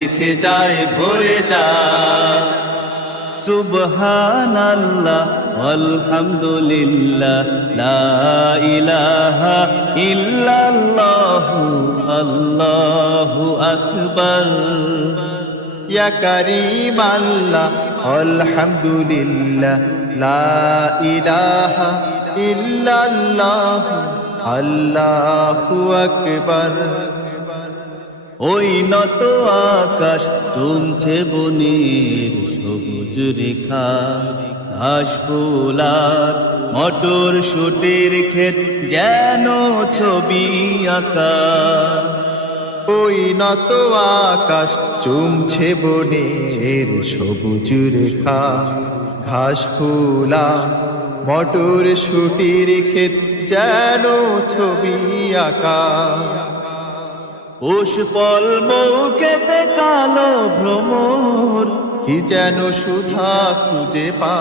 দেখে যায় ভরে যায়। সুবহানাল্লাহ আলহামদুলিল্লাহ লা ইলাহা ইল্লাল্লাহ আল্লাহু আকবার। ইয়া কারীম আল্লাহ আলহামদুলিল্লাহ লা ইলাহা ইল্লাল্লাহ আল্লাহু আকবার। ওই নত আকাশ চুমছে বনের সবুজ রেখা, ঘাস ফুলার মটর শুটির ক্ষেত যেন ছবি আঁকা। ওই নত আকাশ চুমছে বনের সবুজ রেখা, ঘাস ফুলা মটর শুটির ক্ষেত যেন ছবি আঁকা। পুষ্পল মৌখেতে কালো ভ্রমর কি যেন সুধা খুঁজে পা।